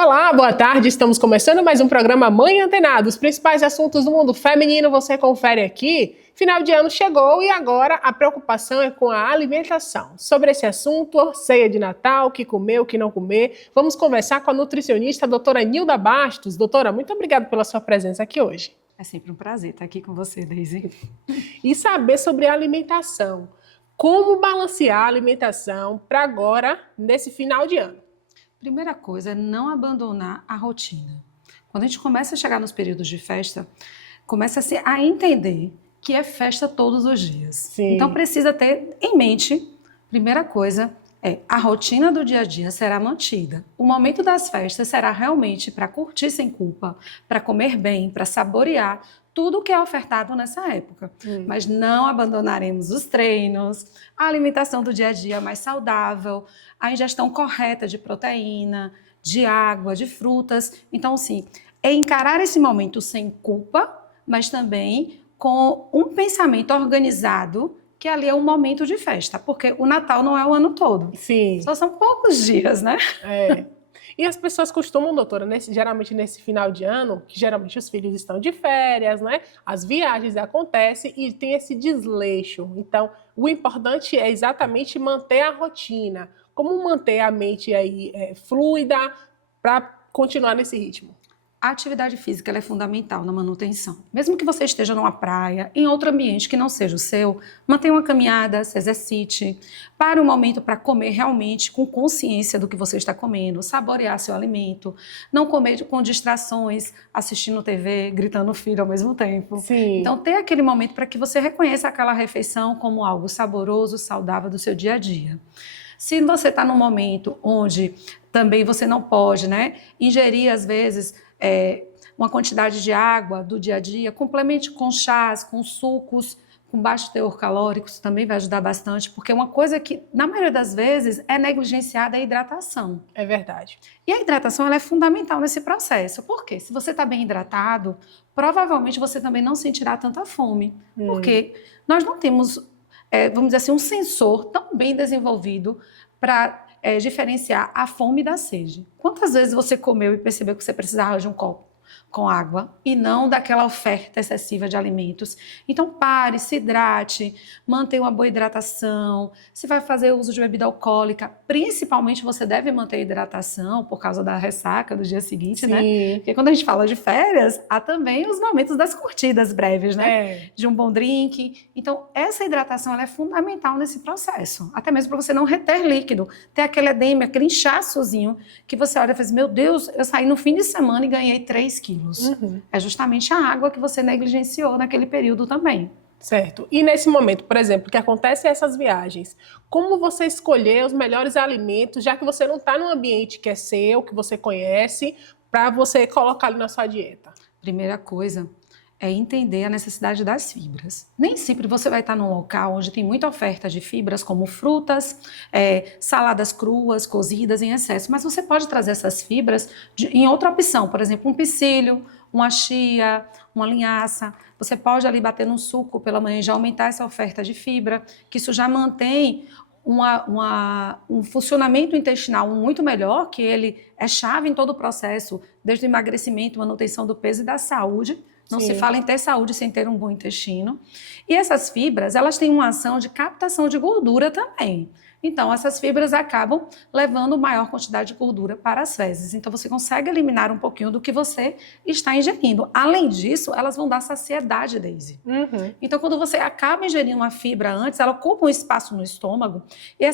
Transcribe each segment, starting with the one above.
Olá, boa tarde. Estamos começando mais um programa Mãe Antenada. Os principais assuntos do mundo feminino você confere aqui. Final de ano chegou e agora a preocupação é com a alimentação. Sobre esse assunto, ceia de Natal, o que comer, o que não comer, vamos conversar com a nutricionista a doutora Nilda Bastos. Doutora, muito obrigada pela sua presença aqui hoje. É sempre um prazer estar aqui com você, Daisy. E saber sobre a alimentação. Como balancear a alimentação para agora, nesse final de ano? Primeira coisa é não abandonar a rotina. Quando a gente começa a chegar nos períodos de festa, começa-se a entender que é festa todos os dias. Sim. Então precisa ter em mente, primeira coisa, a rotina do dia a dia será mantida. O momento das festas será realmente para curtir sem culpa, para comer bem, para saborear tudo que é ofertado nessa época. Mas não abandonaremos os treinos, a alimentação do dia a dia mais saudável, a ingestão correta de proteína, de água, de frutas. Então, sim, é encarar esse momento sem culpa, mas também com um pensamento organizado, que ali é um momento de festa, porque o Natal não é o ano todo. Sim. Só são poucos dias, né? É. E as pessoas costumam, doutora, geralmente nesse final de ano, que geralmente os filhos estão de férias, né? As viagens acontecem e tem esse desleixo. Então, o importante é exatamente manter a rotina. Como manter a mente aí fluida para continuar nesse ritmo? A atividade física ela é fundamental na manutenção. Mesmo que você esteja numa praia, em outro ambiente que não seja o seu, mantenha uma caminhada, se exercite. Pare um momento para comer realmente com consciência do que você está comendo, saborear seu alimento, não comer com distrações, assistindo TV, gritando o filho ao mesmo tempo. Sim. Então, ter aquele momento para que você reconheça aquela refeição como algo saboroso, saudável do seu dia a dia. Se você está num momento onde também você não pode, ingerir, às vezes, uma quantidade de água do dia a dia, complemente com chás, com sucos, com baixo teor calórico, isso também vai ajudar bastante, porque uma coisa que, na maioria das vezes, é negligenciada é a hidratação. É verdade. E a hidratação ela é fundamental nesse processo. Por quê? Se você está bem hidratado, provavelmente você também não sentirá tanta fome. Porque nós não temos, vamos dizer assim, um sensor tão bem desenvolvido para diferenciar a fome da sede. Quantas vezes você comeu e percebeu que você precisava de um copo com água e não daquela oferta excessiva de alimentos? Então pare, se hidrate, mantenha uma boa hidratação. Se vai fazer uso de bebida alcoólica, principalmente você deve manter a hidratação por causa da ressaca do dia seguinte, Sim. Porque quando a gente fala de férias, há também os momentos das curtidas breves, De um bom drink. Então essa hidratação ela é fundamental nesse processo, até mesmo para você não reter líquido, ter aquele edema, aquele inchaçozinho que você olha e fala assim, meu Deus, eu saí no fim de semana e ganhei 3 quilos. É justamente a água que você negligenciou naquele período também. Certo. E nesse momento, por exemplo, que acontecem essas viagens, como você escolher os melhores alimentos, já que você não está num ambiente que é seu, que você conhece, para você colocar ali na sua dieta? Primeira coisa é entender a necessidade das fibras. Nem sempre você vai estar num local onde tem muita oferta de fibras, como frutas, saladas cruas, cozidas em excesso, mas você pode trazer essas fibras em outra opção, por exemplo, um psyllium, uma chia, uma linhaça. Você pode ali bater num suco pela manhã e já aumentar essa oferta de fibra, que isso já mantém um funcionamento intestinal muito melhor, que ele é chave em todo o processo, desde o emagrecimento, manutenção do peso e da saúde. Não se fala em ter saúde sem ter um bom intestino. E essas fibras, elas têm uma ação de captação de gordura também. Então, essas fibras acabam levando maior quantidade de gordura para as fezes. Então, você consegue eliminar um pouquinho do que você está ingerindo. Além disso, elas vão dar saciedade, Daisy. Então, quando você acaba ingerindo uma fibra antes, ela ocupa um espaço no estômago e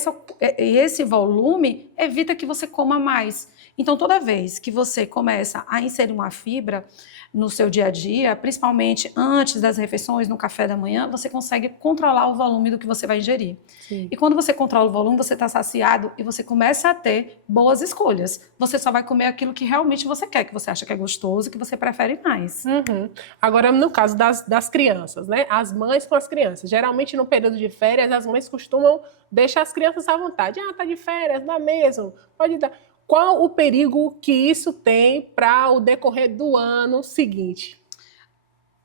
esse volume evita que você coma mais. Então, toda vez que você começa a inserir uma fibra no seu dia a dia, principalmente antes das refeições, no café da manhã, você consegue controlar o volume do que você vai ingerir. Sim. E quando você controla o volume, você está saciado e você começa a ter boas escolhas. Você só vai comer aquilo que realmente você quer, que você acha que é gostoso, que você prefere mais. Agora, no caso das crianças, as mães com as crianças. Geralmente, no período de férias, as mães costumam deixar as crianças à vontade. Ah, tá de férias, dá mesmo, pode dar. Qual o perigo que isso tem para o decorrer do ano seguinte?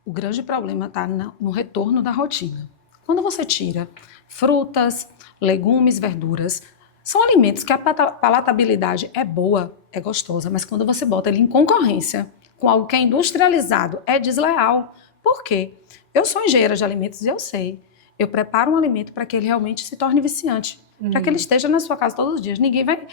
O grande problema está no retorno da rotina. Quando você tira frutas, legumes, verduras, São alimentos que a palatabilidade é boa, é gostosa, mas quando você bota ele em concorrência com algo que é industrializado, é desleal. Por quê? Eu sou engenheira de alimentos e eu sei. Eu preparo um alimento para que ele realmente se torne viciante, para que ele esteja na sua casa todos os dias. Ninguém vai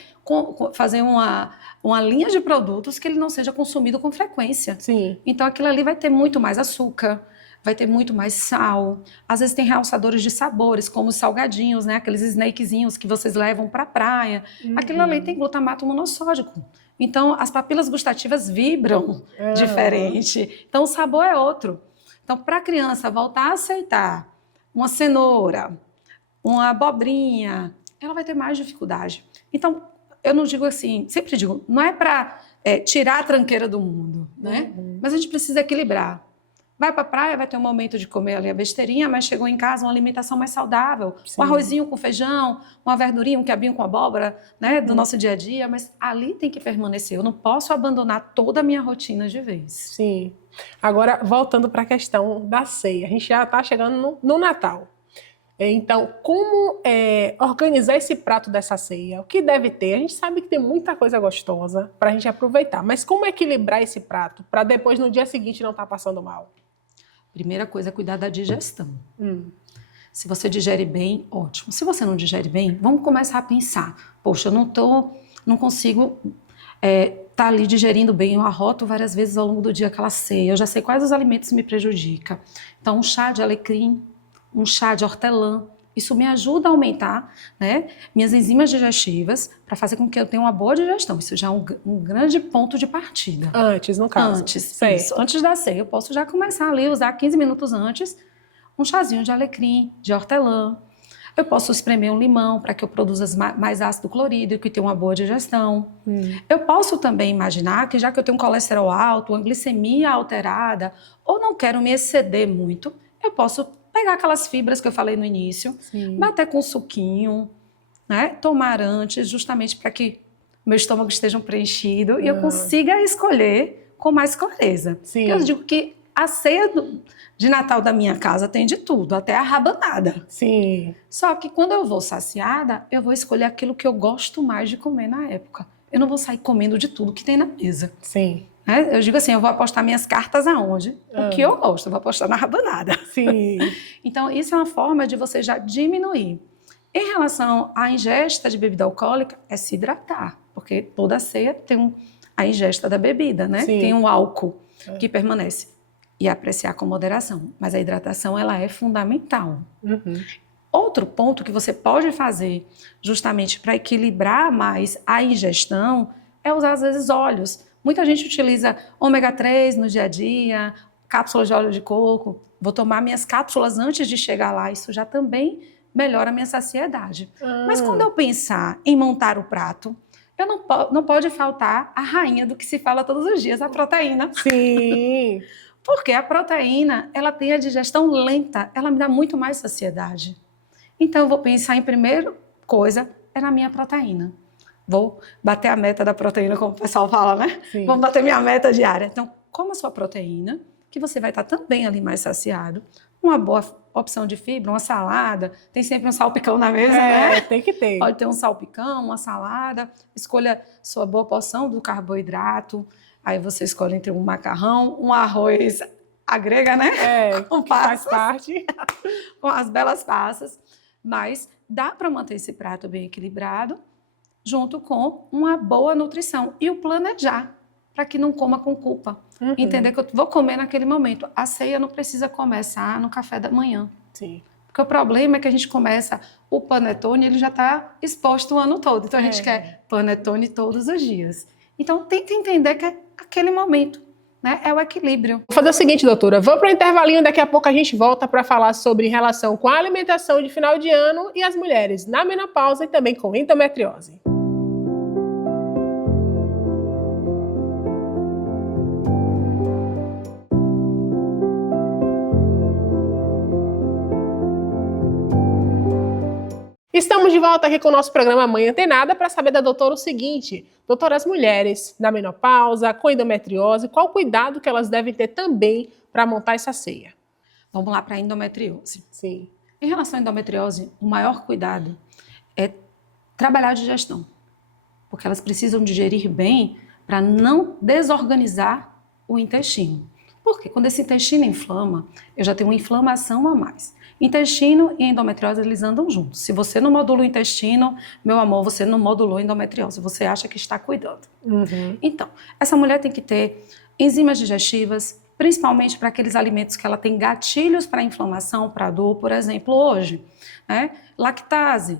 fazer uma linha de produtos que ele não seja consumido com frequência. Sim. Então aquilo ali vai ter muito mais açúcar, vai ter muito mais sal. Às vezes tem realçadores de sabores, como os salgadinhos, né? Aqueles snakezinhos que vocês levam para a praia. Aquilo ali tem glutamato monossódico. Então as papilas gustativas vibram diferente. Então o sabor é outro. Então para a criança voltar a aceitar uma cenoura, uma abobrinha, ela vai ter mais dificuldade. Então, eu não digo assim, sempre digo, não é para tirar a tranqueira do mundo, né? Mas a gente precisa equilibrar. Vai para a praia, vai ter um momento de comer ali a besteirinha, mas chegou em casa uma alimentação mais saudável. Sim. Um arrozinho com feijão, uma verdurinha, um quiabinho com abóbora, né? Do nosso dia a dia, mas ali tem que permanecer. Eu não posso abandonar toda a minha rotina de vez. Sim. Agora, voltando para a questão da ceia. A gente já está chegando no Natal. Então, como organizar esse prato dessa ceia? O que deve ter? A gente sabe que tem muita coisa gostosa para a gente aproveitar, mas como equilibrar esse prato para depois, no dia seguinte, não estar passando mal? Primeira coisa é cuidar da digestão. Se você digere bem, ótimo. Se você não digere bem, vamos começar a pensar. Poxa, eu não consigo tá ali digerindo bem. Eu arroto várias vezes ao longo do dia aquela ceia. Eu já sei quais os alimentos me prejudicam. Então, um chá de alecrim, um chá de hortelã, isso me ajuda a aumentar, né, minhas enzimas digestivas para fazer com que eu tenha uma boa digestão. Isso já é um grande ponto de partida. Antes, no caso. Antes da ceia. Eu posso já começar ali, usar 15 minutos antes, um chazinho de alecrim, de hortelã. Eu posso espremer um limão para que eu produza mais ácido clorídrico e tenha uma boa digestão. Eu posso também imaginar que já que eu tenho um colesterol alto, uma glicemia alterada, ou não quero me exceder muito, eu posso pegar aquelas fibras que eu falei no início, bater com um suquinho, né? Tomar antes, justamente para que meu estômago esteja preenchido e eu consiga escolher com mais clareza. Eu digo que a ceia de Natal da minha casa tem de tudo, até a rabanada. Sim. Só que quando eu vou saciada, eu vou escolher aquilo que eu gosto mais de comer na época. Eu não vou sair comendo de tudo que tem na mesa. Sim. Eu digo assim, eu vou apostar minhas cartas aonde? O que eu gosto, eu vou apostar na rabanada. Sim. Então, isso é uma forma de você já diminuir. Em relação à ingesta de bebida alcoólica, é se hidratar, porque toda ceia tem a ingesta da bebida, né? Sim. Tem um álcool que permanece. E apreciar com moderação. Mas a hidratação, ela é fundamental. Outro ponto que você pode fazer justamente para equilibrar mais a ingestão é usar, às vezes, óleos. Muita gente utiliza ômega 3 no dia a dia, cápsulas de óleo de coco. Vou tomar minhas cápsulas antes de chegar lá. Isso já também melhora a minha saciedade. Mas quando eu pensar em montar o prato, não pode faltar a rainha do que se fala todos os dias, a proteína. Sim. Porque a proteína, ela tem a digestão lenta, ela me dá muito mais saciedade. Então eu vou pensar em primeira coisa, é na minha proteína. Vou bater a meta da proteína, como o pessoal fala, né? Sim. Vamos bater minha meta diária. Então, coma a sua proteína, que você vai estar também ali mais saciado. Uma boa opção de fibra, uma salada. Tem sempre um salpicão na mesa, né? Tem que ter. Pode ter um salpicão, uma salada. Escolha sua boa porção do carboidrato. Aí você escolhe entre um macarrão, um arroz agrega, né? Com faz parte. Com as belas passas. Mas dá para manter esse prato bem equilibrado, junto com uma boa nutrição. E o planejar, para que não coma com culpa. Entender que eu vou comer naquele momento. A ceia não precisa começar no café da manhã. Sim. Porque o problema é que a gente começa o panetone, ele já está exposto o ano todo. Então a gente quer panetone todos os dias. Então tenta entender que é aquele momento, né? É o equilíbrio. Vou fazer o seguinte, doutora. Vou para o intervalinho, daqui a pouco a gente volta para falar sobre relação com a alimentação de final de ano e as mulheres na menopausa e também com endometriose. Estamos de volta aqui com o nosso programa Mãe Antenada para saber da doutora o seguinte. Doutora, as mulheres na menopausa, com endometriose, qual o cuidado que elas devem ter também para montar essa ceia? Vamos lá para a endometriose. Sim. Em relação à endometriose, o maior cuidado é trabalhar a digestão, porque elas precisam digerir bem para não desorganizar o intestino. Porque quando esse intestino inflama, eu já tenho uma inflamação a mais. Intestino e endometriose, eles andam juntos. Se você não modula o intestino, meu amor, você não modulou a endometriose. Você acha que está cuidando. Então, essa mulher tem que ter enzimas digestivas, principalmente para aqueles alimentos que ela tem gatilhos para inflamação, para dor. Por exemplo, hoje, né? Lactase,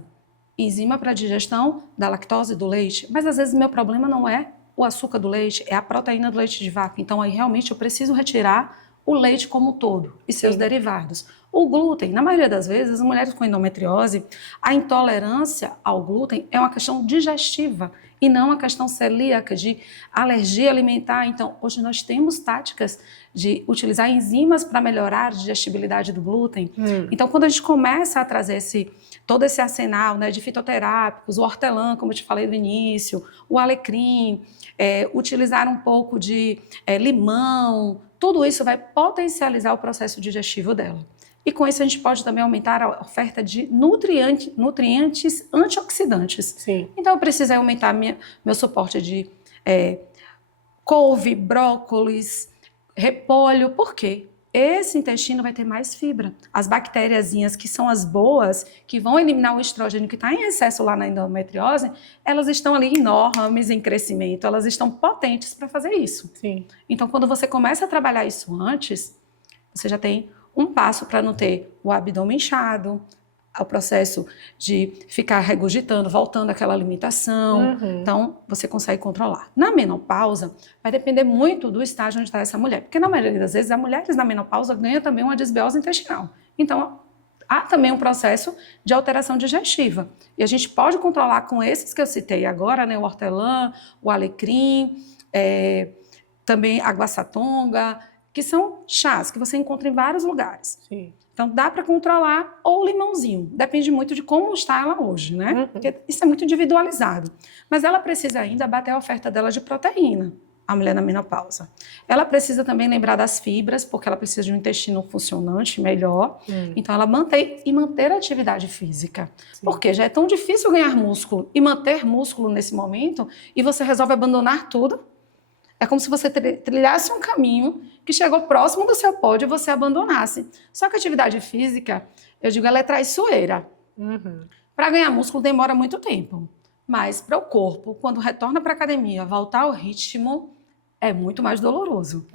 enzima para digestão da lactose do leite. Mas às vezes meu problema não é o açúcar do leite, é a proteína do leite de vaca. Então, aí realmente eu preciso retirar o leite como um todo e seus derivados. O glúten, na maioria das vezes, as mulheres com endometriose, a intolerância ao glúten é uma questão digestiva e não uma questão celíaca, de alergia alimentar. Então, hoje nós temos táticas de utilizar enzimas para melhorar a digestibilidade do glúten. Então, quando a gente começa a trazer todo esse arsenal, né, de fitoterápicos, o hortelã, como eu te falei no início, o alecrim, utilizar um pouco de limão, tudo isso vai potencializar o processo digestivo dela. E com isso a gente pode também aumentar a oferta de nutrientes antioxidantes. Sim. Então eu preciso aumentar meu suporte de couve, brócolis, repolho. Por quê? Esse intestino vai ter mais fibra. As bactériazinhas que são as boas, que vão eliminar o estrogênio que está em excesso lá na endometriose, elas estão ali enormes em crescimento, elas estão potentes para fazer isso. Sim. Então, quando você começa a trabalhar isso antes, você já tem um passo para não ter o abdômen inchado, o processo de ficar regurgitando, voltando àquela alimentação. Então, você consegue controlar. Na menopausa, vai depender muito do estágio onde está essa mulher. Porque, na maioria das vezes, as mulheres na menopausa ganham também uma desbiose intestinal. Então, há também um processo de alteração digestiva. E a gente pode controlar com esses que eu citei agora, né? O hortelã, o alecrim, também a guaçatonga, que são chás que você encontra em vários lugares. Sim. Então, dá para controlar, ou limãozinho. Depende muito de como está ela hoje, né? Porque isso é muito individualizado. Mas ela precisa ainda bater a oferta dela de proteína, a mulher na menopausa. Ela precisa também lembrar das fibras, porque ela precisa de um intestino funcionante melhor. Então, ela manter a atividade física. Sim. Porque já é tão difícil ganhar músculo e manter músculo nesse momento, e você resolve abandonar tudo. É como se você trilhasse um caminho que chegou próximo do seu pódio e você abandonasse. Só que a atividade física, eu digo, ela é traiçoeira. Para ganhar músculo demora muito tempo. Mas para o corpo, quando retorna para a academia, voltar ao ritmo, é muito mais doloroso.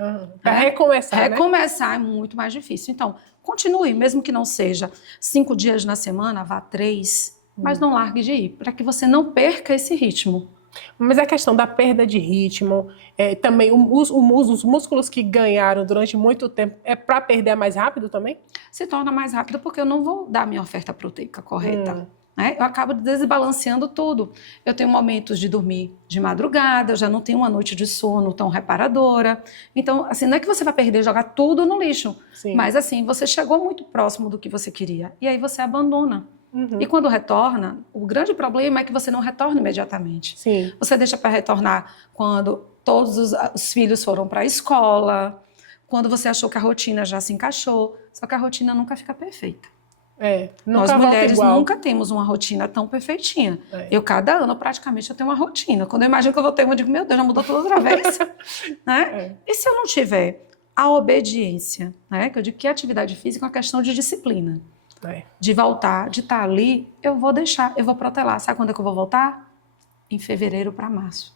Para recomeçar, Recomeçar é muito mais difícil. Então, continue, mesmo que não seja 5 dias na semana, vá 3, mas não largue de ir, para que você não perca esse ritmo. Mas a questão da perda de ritmo, também os músculos que ganharam durante muito tempo, é para perder mais rápido também? Se torna mais rápido porque eu não vou dar minha oferta proteica correta. Né? Eu acabo desbalanceando tudo. Eu tenho momentos de dormir de madrugada, eu já não tenho uma noite de sono tão reparadora. Então, assim, não é que você vai perder, jogar tudo no lixo. Sim. Mas assim, você chegou muito próximo do que você queria. E aí você abandona. E quando retorna, o grande problema é que você não retorna imediatamente. Sim. Você deixa para retornar quando todos os filhos foram para a escola, quando você achou que a rotina já se encaixou, só que a rotina nunca fica perfeita. Nós mulheres nunca temos uma rotina tão perfeitinha. Eu, cada ano, praticamente, eu tenho uma rotina. Quando eu imagino que eu vou ter uma, eu digo, meu Deus, já mudou tudo outra vez. Né? E se eu não tiver a obediência, né? Que eu digo que a atividade física é uma questão de disciplina. De voltar, de estar ali, eu vou deixar, eu vou protelar. Sabe quando é que eu vou voltar? Em fevereiro para março.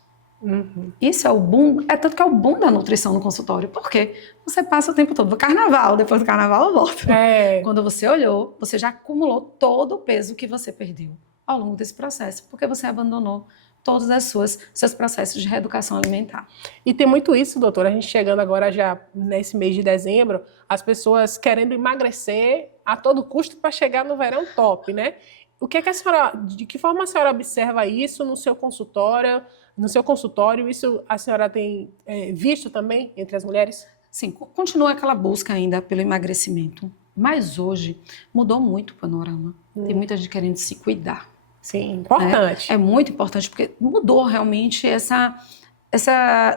Isso é o boom, é tanto que é o boom da nutrição no consultório. Por quê? Você passa o tempo todo no carnaval, depois do carnaval eu volto. Quando você olhou, você já acumulou todo o peso que você perdeu ao longo desse processo, porque você abandonou todos seus processos de reeducação alimentar. E tem muito isso, doutora, a gente chegando agora já nesse mês de dezembro, as pessoas querendo emagrecer a todo custo para chegar no verão top, né? O que é que a senhora, de que forma a senhora observa isso no seu consultório? Isso a senhora tem visto também entre as mulheres? Sim, continua aquela busca ainda pelo emagrecimento, mas hoje mudou muito o panorama. Tem muita gente querendo se cuidar. Sim, importante. É muito importante, porque mudou realmente essa,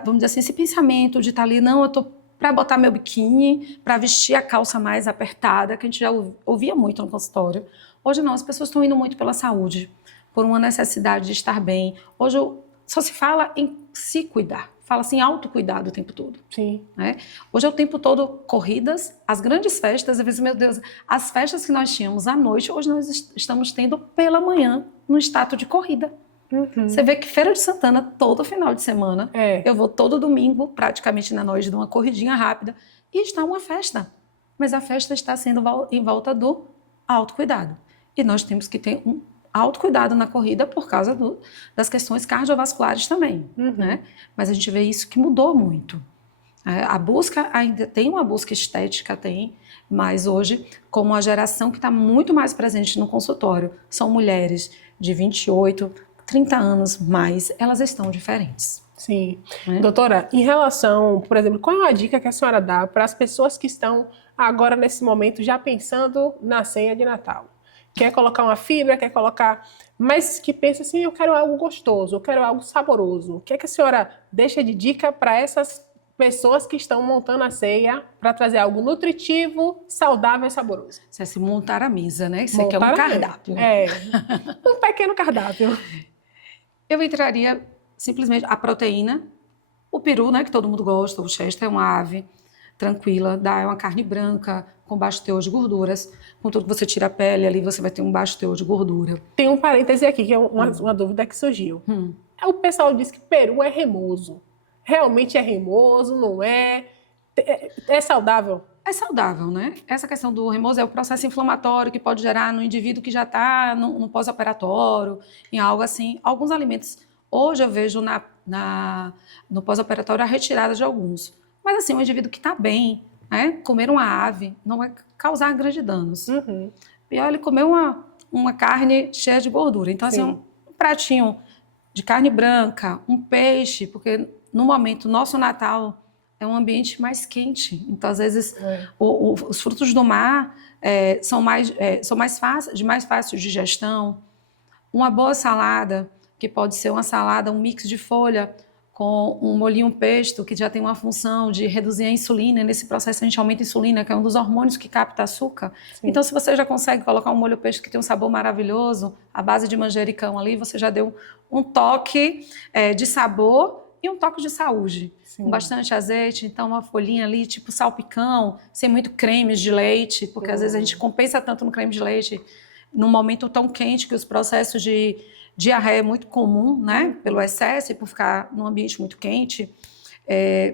vamos dizer assim, esse pensamento de estar ali, não, eu tô para botar meu biquíni, para vestir a calça mais apertada, que a gente já ouvia muito no consultório. Hoje não, as pessoas estão indo muito pela saúde, por uma necessidade de estar bem. Hoje só se fala em se cuidar, fala-se em autocuidado o tempo todo. Sim. Né? Hoje é o tempo todo corridas, as grandes festas, eu vejo, meu Deus, as festas que nós tínhamos à noite, hoje nós estamos tendo pela manhã, no status de corrida. Você vê que Feira de Santana, todo final de semana, eu vou todo domingo, praticamente na noite, de uma corridinha rápida, e está uma festa. Mas a festa está sendo em volta do autocuidado. E nós temos que ter um autocuidado na corrida por causa das questões cardiovasculares também. Né? Mas a gente vê isso que mudou muito. A busca, ainda tem uma busca estética, mas hoje, como a geração que está muito mais presente no consultório, são mulheres de 28, 30 anos mais, elas estão diferentes. Sim. Doutora, em relação, por exemplo, qual é a dica que a senhora dá para as pessoas que estão agora, nesse momento, já pensando na ceia de Natal? Quer colocar uma fibra, quer colocar... Mas que pensa assim, eu quero algo gostoso, eu quero algo saboroso. O que é que a senhora deixa de dica para essas pessoas que estão montando a ceia para trazer algo nutritivo, saudável e saboroso? Você se montar a mesa, né? Isso aqui é um cardápio. Um pequeno cardápio. Eu entraria simplesmente a proteína, o peru, né, que todo mundo gosta, o chester é uma ave tranquila, é uma carne branca com baixo teor de gorduras. Contudo, você tira a pele ali, você vai ter um baixo teor de gordura. Tem um parêntese aqui, que é uma dúvida que surgiu. O pessoal diz que peru é remoso. Realmente é remoso, não é? É saudável? É saudável, né? Essa questão do remoso é o processo inflamatório que pode gerar no indivíduo que já está no pós-operatório, em algo assim. Alguns alimentos, hoje eu vejo no pós-operatório a retirada de alguns. Mas assim, um indivíduo que está bem, né? Comer uma ave não vai causar grandes danos. Pior, ele comer uma carne cheia de gordura. Então, assim, um pratinho de carne branca, um peixe, porque no momento, nosso Natal é um ambiente mais quente. Então, às vezes, os frutos do mar são mais fáceis, de mais fácil digestão. Uma boa salada, que pode ser uma salada, um mix de folha com um molhinho pesto, que já tem uma função de reduzir a insulina. E nesse processo, a gente aumenta a insulina, que é um dos hormônios que capta açúcar. Então, se você já consegue colocar um molho pesto que tem um sabor maravilhoso, à base de manjericão ali, você já deu um toque de sabor e um toque de saúde. Com bastante azeite, então uma folhinha ali, tipo salpicão, sem muito creme de leite, porque às vezes a gente compensa tanto no creme de leite, num momento tão quente que os processos de diarreia é muito comum, né? Pelo excesso e por ficar num ambiente muito quente.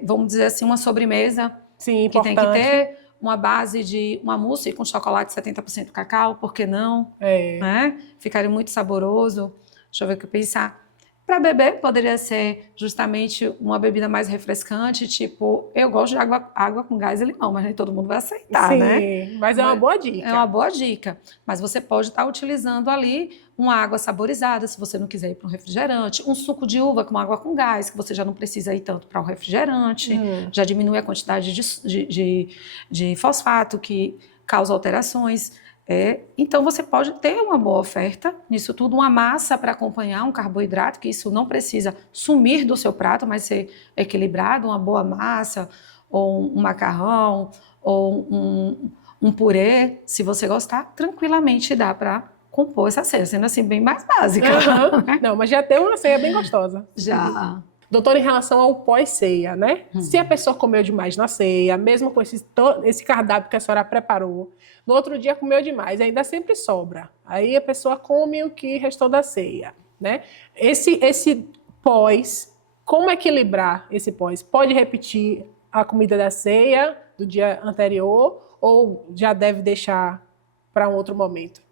Vamos dizer assim, uma sobremesa que tem que ter uma base de uma mousse com chocolate 70% cacau, por que não? Né? Ficaria muito saboroso. Deixa eu ver o que pensar. Para beber, poderia ser justamente uma bebida mais refrescante, tipo, eu gosto de água com gás e limão, mas nem todo mundo vai aceitar, né? Mas é uma boa dica. É uma boa dica. Mas você pode estar utilizando ali uma água saborizada, se você não quiser ir para um refrigerante, um suco de uva com água com gás, que você já não precisa ir tanto para o refrigerante, já diminui a quantidade de fosfato que causa alterações. Então você pode ter uma boa oferta nisso tudo, uma massa para acompanhar um carboidrato, que isso não precisa sumir do seu prato, mas ser equilibrado, uma boa massa, ou um macarrão, ou um purê, se você gostar, tranquilamente dá para compor essa ceia, sendo assim bem mais básica. Não, mas já tem uma ceia bem gostosa. Já. Doutora, em relação ao pós-ceia, né? Se a pessoa comeu demais na ceia, mesmo com esse cardápio que a senhora preparou, no outro dia comeu demais, ainda sempre sobra. Aí a pessoa come o que restou da ceia, né? Esse pós, como equilibrar esse pós? Pode repetir a comida da ceia do dia anterior ou já deve deixar para um outro momento?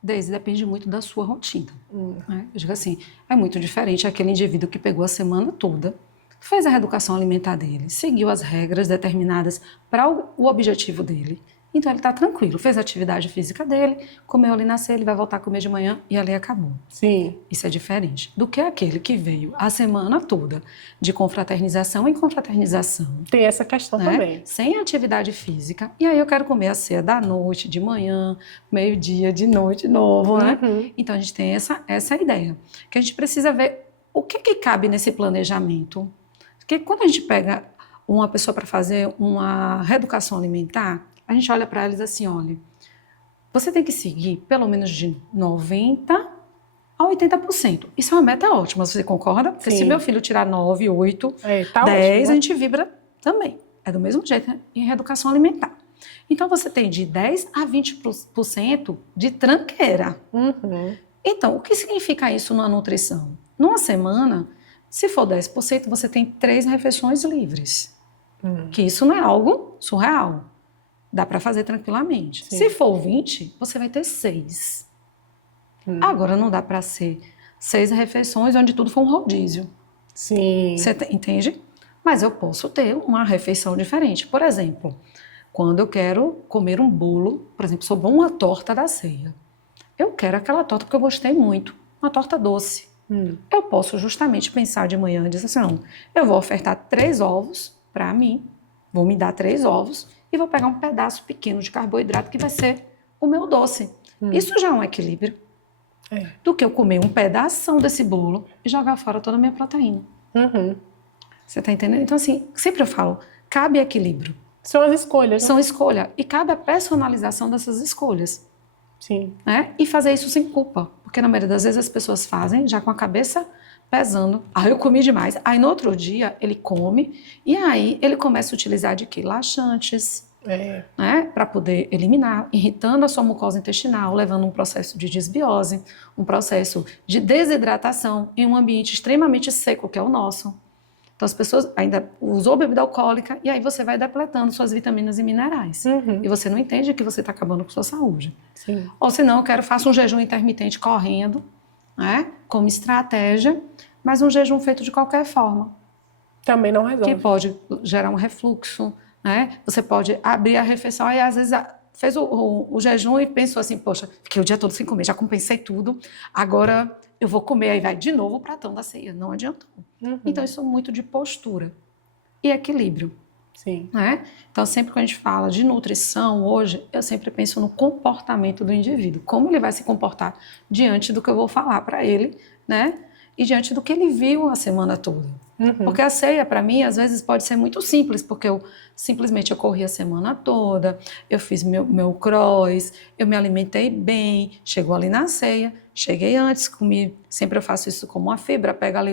Deise, depende muito da sua rotina. Né? Eu digo assim, é muito diferente aquele indivíduo que pegou a semana toda, fez a reeducação alimentar dele, seguiu as regras determinadas para o objetivo dele. Então ele está tranquilo, fez a atividade física dele, comeu ali na ceia, ele vai voltar a comer de manhã e ali acabou. Sim. Isso é diferente do que aquele que veio a semana toda de confraternização em confraternização. Tem essa questão também. Sem atividade física. E aí eu quero comer a ceia da noite, de manhã, meio-dia, de noite, de novo, né? Então a gente tem essa ideia. Que a gente precisa ver o que cabe nesse planejamento. Porque quando a gente pega uma pessoa para fazer uma reeducação alimentar, a gente olha para eles assim, olha, você tem que seguir pelo menos de 90 a 80%. Isso é uma meta ótima, você concorda? Porque se meu filho tirar 9, 8, tá 10, ótimo, né? a gente vibra também. É do mesmo jeito, né? Em reeducação alimentar. Então, você tem de 10 a 20% de tranqueira. Então, o que significa isso na nutrição? Numa semana, se for 10%, você tem 3 refeições livres. Que isso não é algo surreal. Dá para fazer tranquilamente. Sim. Se for 20, você vai ter 6. Agora, não dá para ser 6 refeições onde tudo for um rodízio. Sim. Você entende? Mas eu posso ter uma refeição diferente. Por exemplo, quando eu quero comer um bolo, por exemplo, sobrou uma torta da ceia. Eu quero aquela torta porque eu gostei muito, uma torta doce. Eu posso justamente pensar de manhã e dizer assim, não, eu vou ofertar 3 ovos para mim, vou me dar 3 ovos e vou pegar um pedaço pequeno de carboidrato que vai ser o meu doce. Isso já é um equilíbrio. Do que eu comer um pedação desse bolo e jogar fora toda a minha proteína. Você tá entendendo? Então, assim, sempre eu falo, cabe equilíbrio. São as escolhas, né? São escolhas. E cabe a personalização dessas escolhas. Sim. Né? E fazer isso sem culpa. Porque na maioria das vezes as pessoas fazem já com a cabeça pesando. Eu comi demais. Aí no outro dia ele come e aí ele começa a utilizar de quê? Laxantes. Né? Para poder eliminar, irritando a sua mucosa intestinal, levando um processo de desbiose, um processo de desidratação em um ambiente extremamente seco que é o nosso. Então as pessoas ainda usou bebida alcoólica e aí você vai depletando suas vitaminas e minerais. E você não entende que você está acabando com sua saúde. Sim. Ou se não, faço um jejum intermitente correndo, né, como estratégia, mas um jejum feito de qualquer forma. Também não resolve. Que pode gerar um refluxo, né? Você pode abrir a refeição e às vezes fez o jejum e pensou assim, poxa, fiquei o dia todo sem comer, já compensei tudo, agora eu vou comer, aí vai de novo o pratão da ceia. Não adiantou. Então, isso é muito de postura e equilíbrio. Sim. Né? Então, sempre que a gente fala de nutrição hoje, eu sempre penso no comportamento do indivíduo. Como ele vai se comportar diante do que eu vou falar para ele, né? E diante do que ele viu a semana toda. Porque a ceia, para mim, às vezes pode ser muito simples, porque eu simplesmente corri a semana toda, eu fiz meu cross, eu me alimentei bem, chegou ali na ceia, cheguei antes, comi, sempre eu faço isso como uma fibra, pego ali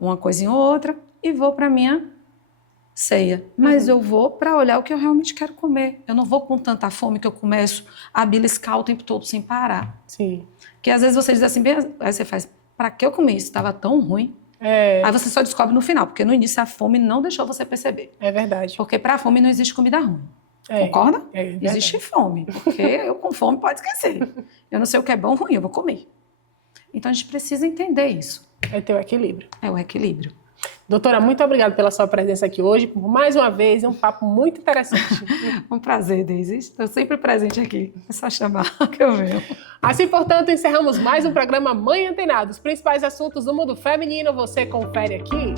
uma coisinha ou outra e vou para minha ceia. Mas eu vou para olhar o que eu realmente quero comer. Eu não vou com tanta fome que eu começo a beliscar o tempo todo sem parar. Sim. Que às vezes você diz assim, aí você faz, para que eu comi isso? Estava tão ruim. Aí você só descobre no final, porque no início a fome não deixou você perceber. É verdade. Porque para a fome não existe comida ruim. Concorda? Existe fome, porque eu com fome pode esquecer. Eu não sei o que é bom ou ruim, eu vou comer. Então a gente precisa entender isso. É ter o equilíbrio. É o equilíbrio. Doutora, muito obrigada pela sua presença aqui hoje, por mais uma vez, um papo muito interessante. Um prazer, Deise. Estou sempre presente aqui. É só chamar que eu venho. Assim, portanto, encerramos mais um programa Mãe Antenada. Os principais assuntos do mundo feminino você confere aqui.